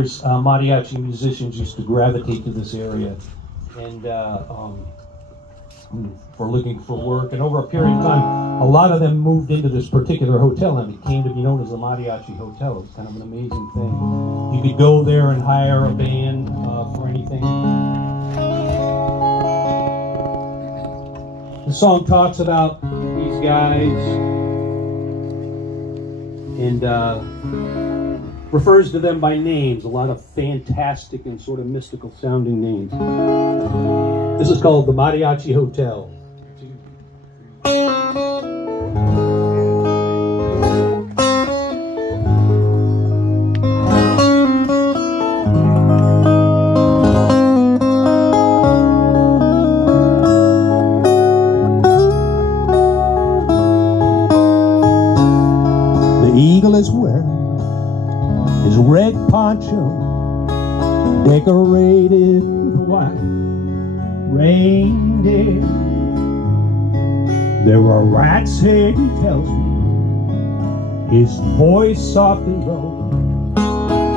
Mariachi musicians used to gravitate to this area and for looking for work, and over a period of time a lot of them moved into this particular hotel and it came to be known as the Mariachi Hotel. It was kind of an amazing thing. You could go there and hire a band for anything. The song talks about these guys and refers to them by names, a lot of fantastic and sort of mystical sounding names. This is called the Mariachi Hotel. The eagle is wearing his red poncho, decorated with white reindeer. There are rats here, he tells me, his voice soft and low,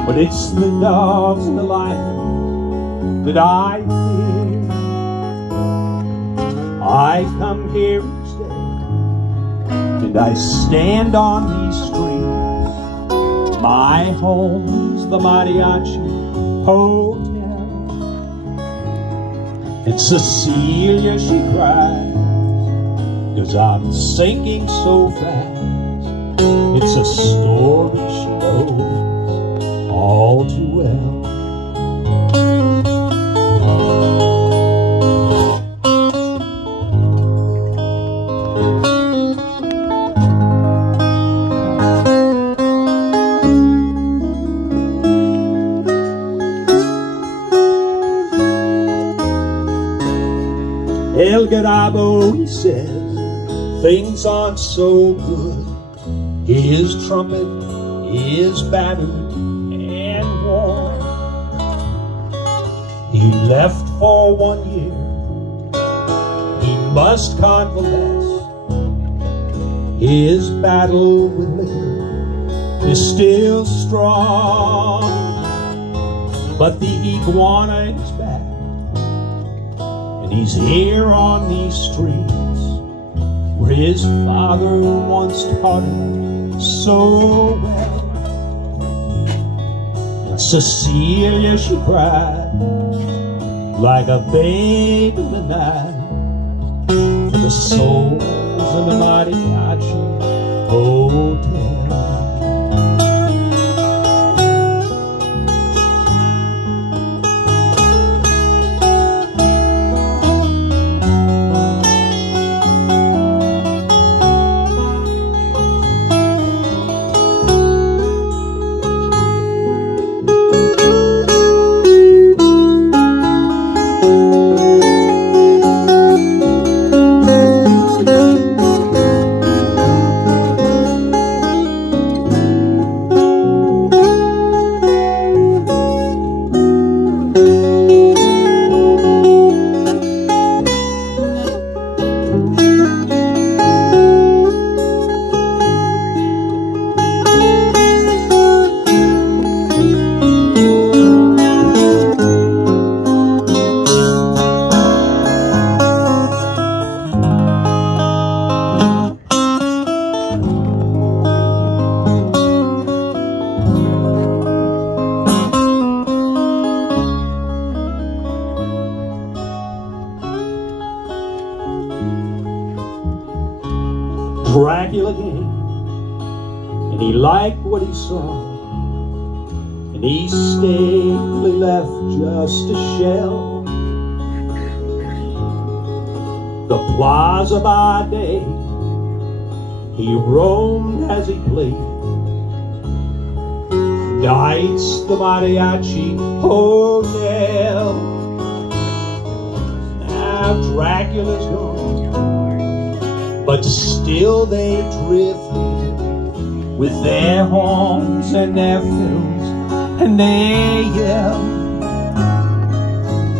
but it's the dogs and the lions that I fear. I come here each day and I stand on these streets. My home's the Mariachi Hotel. And Cecilia, she cries, 'cause I'm sinking so fast. It's a story she knows all too well. El Garabo, he says, things aren't so good. His trumpet is battered and worn. He left for 1 year. He must convalesce. His battle with liquor is still strong. But the iguana is back. And he's here on these streets where his father once taught him so well. And Cecilia, she cried like a babe in the night for the souls in the Mariachi Hotel. Dracula came, and he liked what he saw, and he stayed till he left just a shell. The plaza by day, he roamed as he played. Nights, the Mariachi Hotel. Now Dracula's gone, but still they drifted with their horns and their fiddles and their yell.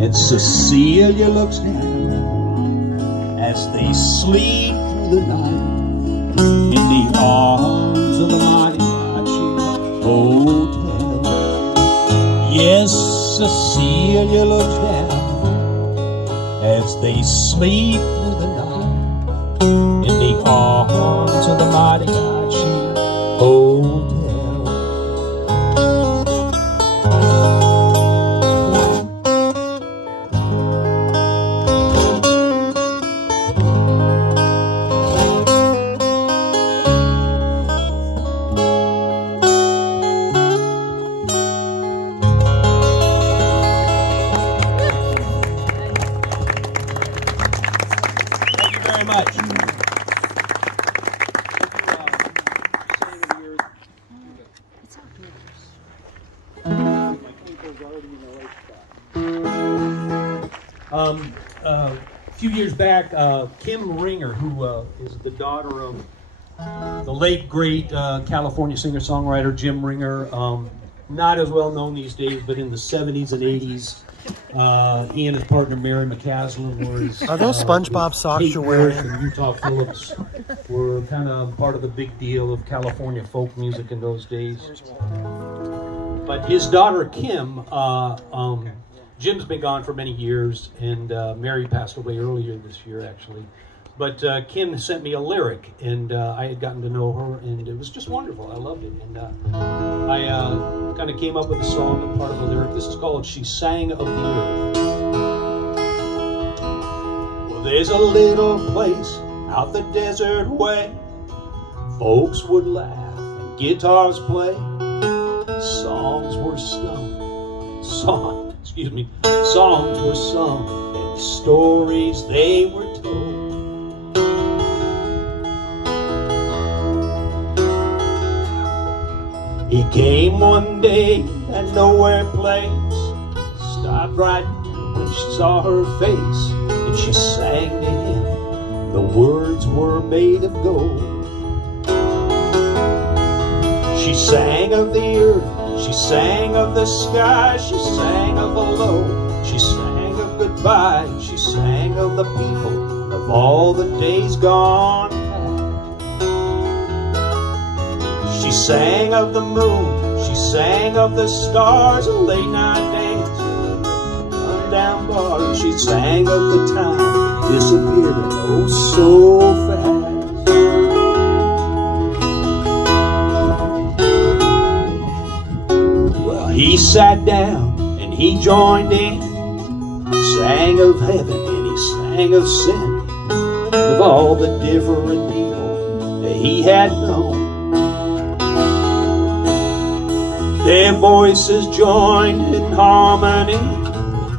And Cecilia looks down as they sleep through the night in the arms of the Mariachi Hotel. Yes, Cecilia looks down as they sleep through the night in the arms of the Mariachi Hotel. Much. A few years back, Kim Ringer, who is the daughter of the late great California singer-songwriter Jim Ringer, not as well known these days, but in the 70s and 80s, he and his partner Mary McCaslin were his, are those SpongeBob socks you're wearing? And Utah Phillips were kind of part of the big deal of California folk music in those days. But his daughter Kim, Jim's been gone for many years, and Mary passed away earlier this year actually. But Kim sent me a lyric, and I had gotten to know her, and it was just wonderful. I loved it, and I kind of came up with a song and part of a lyric. This is called "She Sang of the Earth." Well, there's a little place out the desert way, folks would laugh and guitars play, songs were sung, songs were sung, and stories they were told. He came one day at nowhere place, stopped right when she saw her face, and she sang to him, the words were made of gold. She sang of the earth, she sang of the sky, she sang of the low, she sang of goodbye, she sang of the people, of all the days gone past. She sang of the moon, she sang of the stars, a late night dance, rundown bar. She sang of the time disappearing oh so fast. Well, he sat down and he joined in, sang of heaven and he sang of sin, of all the different people that he had known. Their voices joined in harmony.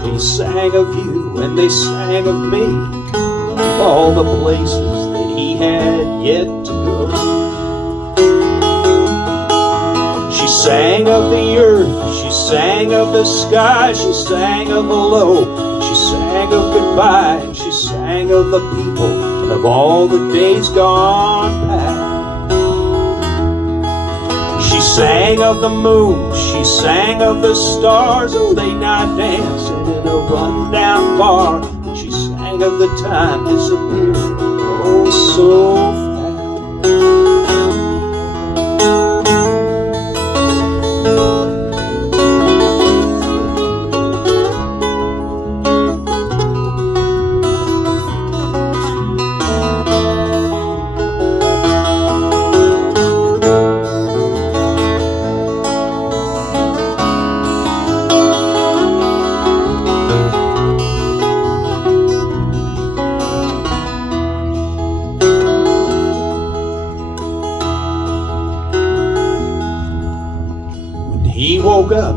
They sang of you and they sang of me, of all the places that he had yet to go. She sang of the earth, she sang of the sky, she sang of the low, she sang of goodbye, and she sang of the people and of all the days gone past. She sang of the moon, she sang of the stars, a late night dancing in a rundown bar. She sang of the time disappearing oh so fast. He woke up,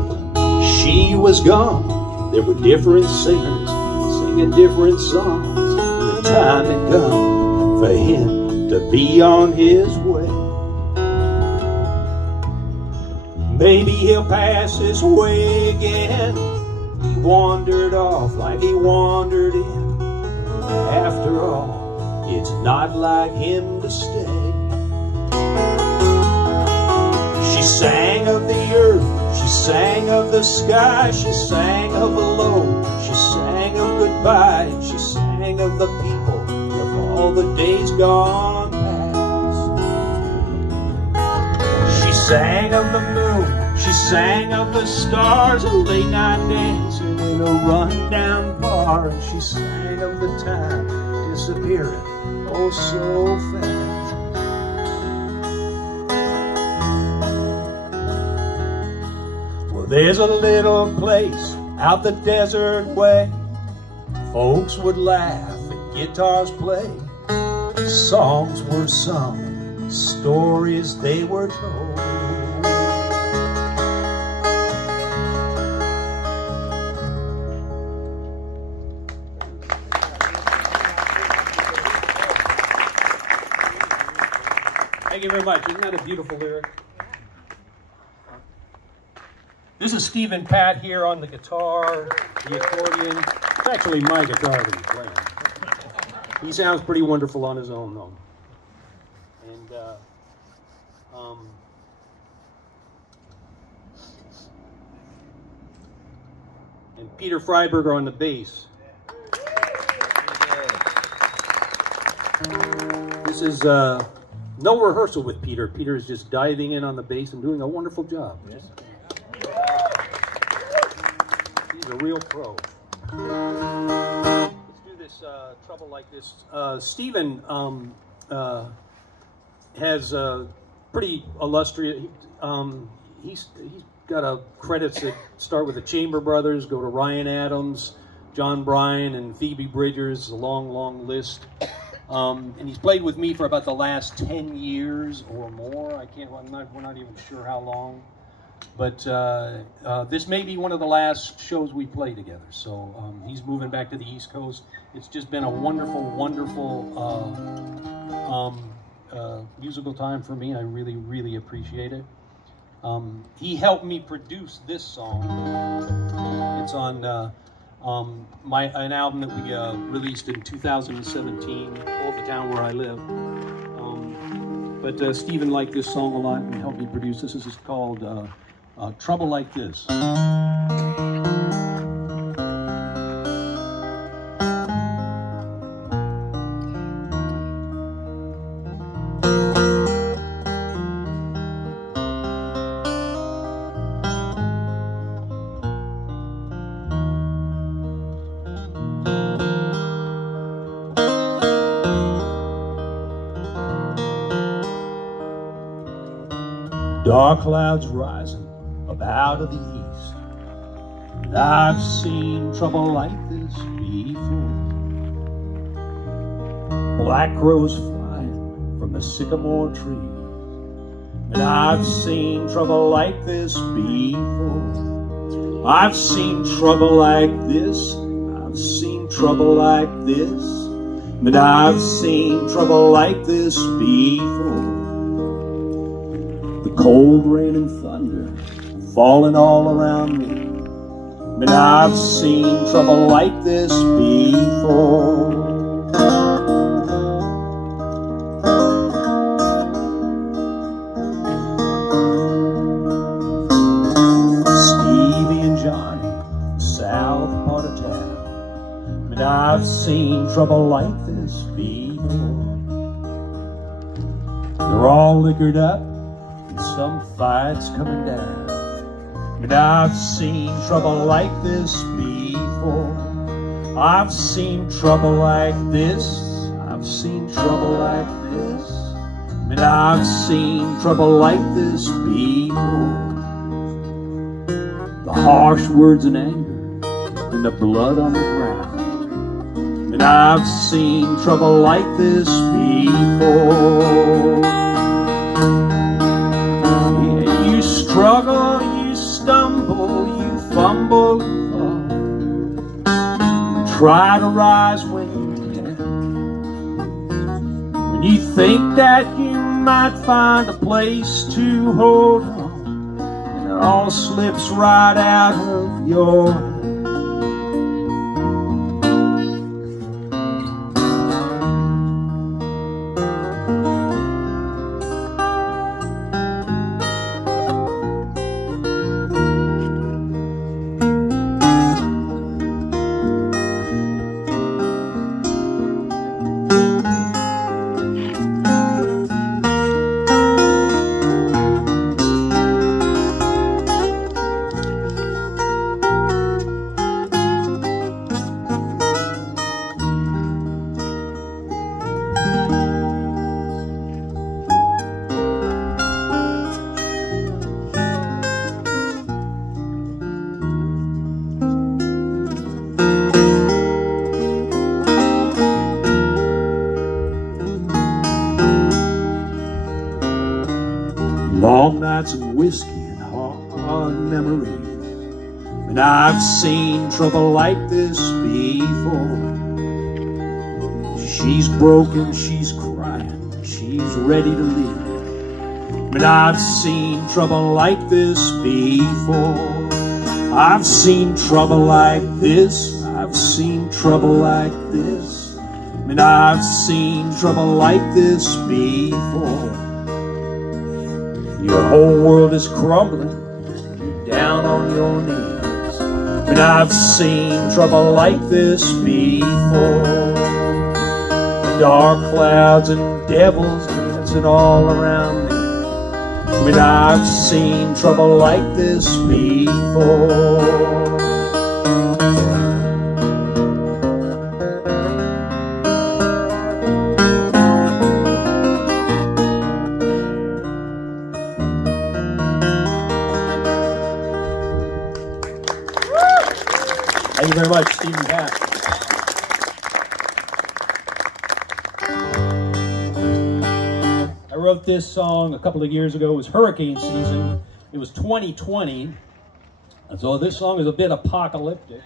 she was gone. There were different singers singing different songs, and the time had come for him to be on his way. Maybe he'll pass this way again. He wandered off like he wandered in. After all, it's not like him to stay. She sang of the earth, she sang of the sky, she sang of the low, she sang of goodbye, and she sang of the people, of all the days gone past. She sang of the moon, she sang of the stars, a late night dancing in a rundown bar. And she sang of the time disappearing oh so fast. Well, there's a little place out the desert way. Folks would laugh and guitars play. Songs were sung, stories they were told. Thank you very much. Isn't that a beautiful lyric? This is Steve and Pat here on the guitar, the accordion. It's actually my guitar that he's playing. He sounds pretty wonderful on his own, though. And Peter Freiberger on the bass. This is no rehearsal with Peter. Peter is just diving in on the bass and doing a wonderful job. He's a real pro. Let's do this Trouble Like This. Stephen has a pretty illustrious. He's got credits that start with the Chamber Brothers, go to Ryan Adams, John Bryan, and Phoebe Bridgers. A long, long list. And he's played with me for about the last 10 years or more. We're not even sure how long. But this may be one of the last shows we play together. So he's moving back to the East Coast. It's just been a wonderful, wonderful musical time for me. I really, really appreciate it. He helped me produce this song. It's on an album that we released in 2017, called The Town Where I Live. But Stephen liked this song a lot and helped me produce this. This is called Trouble Like This. Dark clouds rising up out of the east, and I've seen trouble like this before. Black crows flying from the sycamore trees, and I've seen trouble like this before. I've seen trouble like this, I've seen trouble like this, and I've seen trouble like this before. The cold rain and thunder falling all around me, and I've seen trouble like this before. Stevie and Johnny, south part of town, and I've seen trouble like this before. They're all liquored up, some fights coming down, and I've seen trouble like this before. I've seen trouble like this, I've seen trouble like this, and I've seen trouble like this before. The harsh words and anger and the blood on the ground, and I've seen trouble like this before. You struggle, you stumble, you fumble, try to rise when you can. When you think that you might find a place to hold on, and it all slips right out of your hand. nights of whiskey and hard memories. And I've seen trouble like this before. She's broken, she's crying, she's ready to leave. But I've seen trouble like this before. I've seen trouble like this. I've seen trouble like this. And I've seen trouble like this before. Your whole world is crumbling, you're down on your knees. And I've seen trouble like this before. Dark clouds and devils dancing all around me. And I've seen trouble like this before. Thank you very much, Stephen Capp. I wrote this song a couple of years ago. It was hurricane season. It was 2020. And so this song is a bit apocalyptic.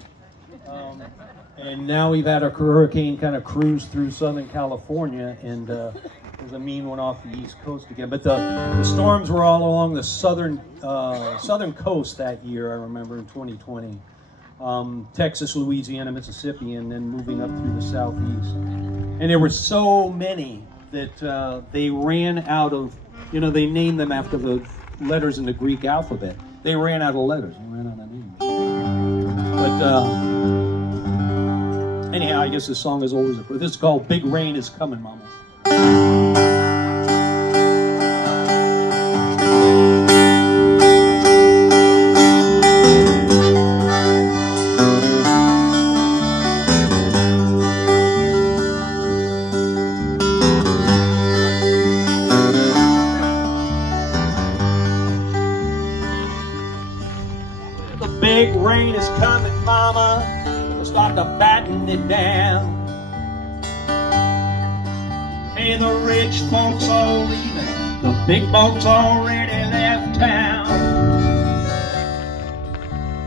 And now we've had a hurricane kind of cruise through Southern California, and there's a mean one off the East Coast again. But the storms were all along the southern coast that year, I remember, in 2020. Texas, Louisiana, Mississippi, and then moving up through the southeast. And there were so many that they ran out of, you know, they named them after the letters in the Greek alphabet. They ran out of letters. They ran out of names. But anyhow, I guess this song is always this is called Big Rain Is Coming, Mama. Big rain is coming, Mama. We'll start to batten it down. Hey, the rich folks all leaving. The big boats already left town.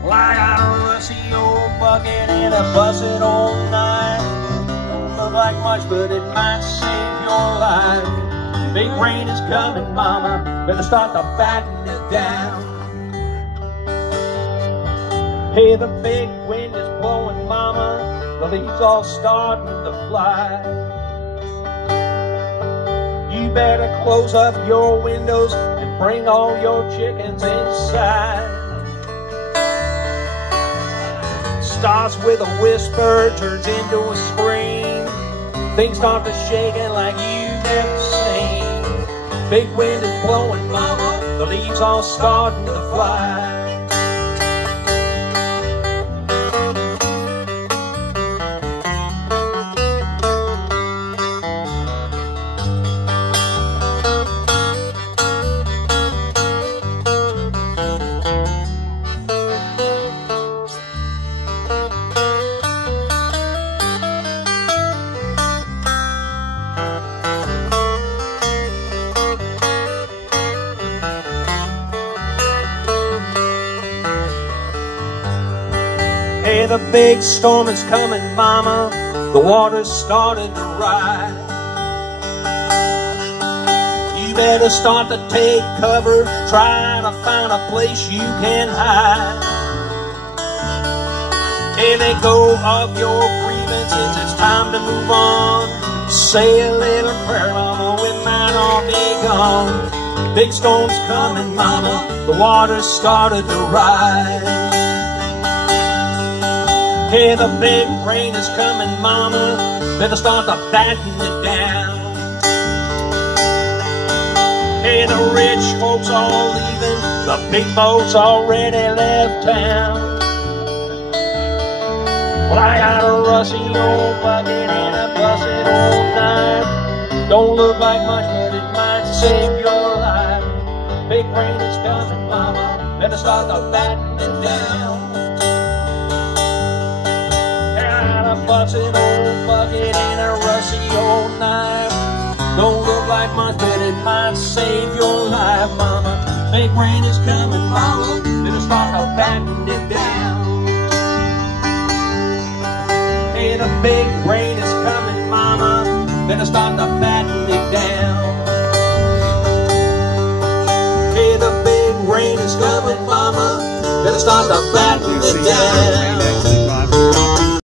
Well, I got a rusty old bucket and a busted old knife. Don't look like much, but it might save your life. Big rain is coming, Mama. Better start to batten it down. Hey, the big wind is blowing, Mama. The leaves all starting to fly. You better close up your windows and bring all your chickens inside. Starts with a whisper, turns into a scream. Things start to shaking like you've never seen. Big wind is blowing, Mama. The leaves all starting to fly. Hey, the big storm is coming, Mama. The water's starting to rise. You better start to take cover, trying to find a place you can hide. Hey, let go of your grievances, it's time to move on. Say a little prayer, Mama, we might all be gone. Big storm's coming, Mama. The water's started to rise. Hey, the big rain is coming, Mama. Better start to batten it down. Hey, the rich folks all leaving. The big boats already left town. Well, I got a rusty old bucket and a busted old knife. Don't look like much, but it might save your life. Big rain is coming, Mama. Better start to batten it down. A busted old bucket and a rusty old knife. Don't look like much, but it might save your life, Mama. big rain is coming, mama, better start to batten it down. Hey, the big rain is coming, mama, better start to batten it down. Hey, the big rain is coming, mama, better start to batten